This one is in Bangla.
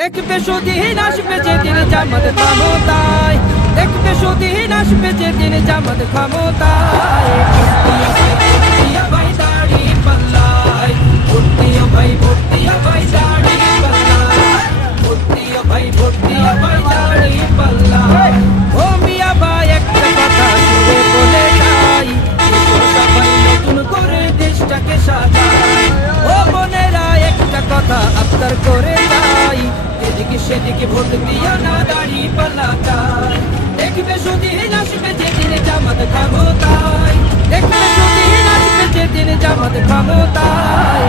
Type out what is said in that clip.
দেখবে সুদিন আসবে যেদিন জামাত ক্ষমতায়, দেখবে সুদিন আসবে যেদিন জামাত ক্ষমতায়। ভাই দাড়ি পাল্লায় ভোট দিও, ভাই ভোট দিও, ভাই দাড়ি পাল্লায় ভোট দিও, ভাই ভোট দিও, ভাই দাড়ি পাল্লায়। ও মিয়া ভাই একটা কথা জুড়ে বলে যাই, সবাই নতুন করে দেশটাকে সাজায়। ও বোনেরা একটা কথা আবদার করে যাই, এদিকে সেদিকে ভোট দিও না, দাড়ি পাল্লাটায়। দেখবে সুদিন আসবে যেদিন জামাত ক্ষমতায়, দেখবে সুদিন আসবে যেদিন জামাত ক্ষমতায়।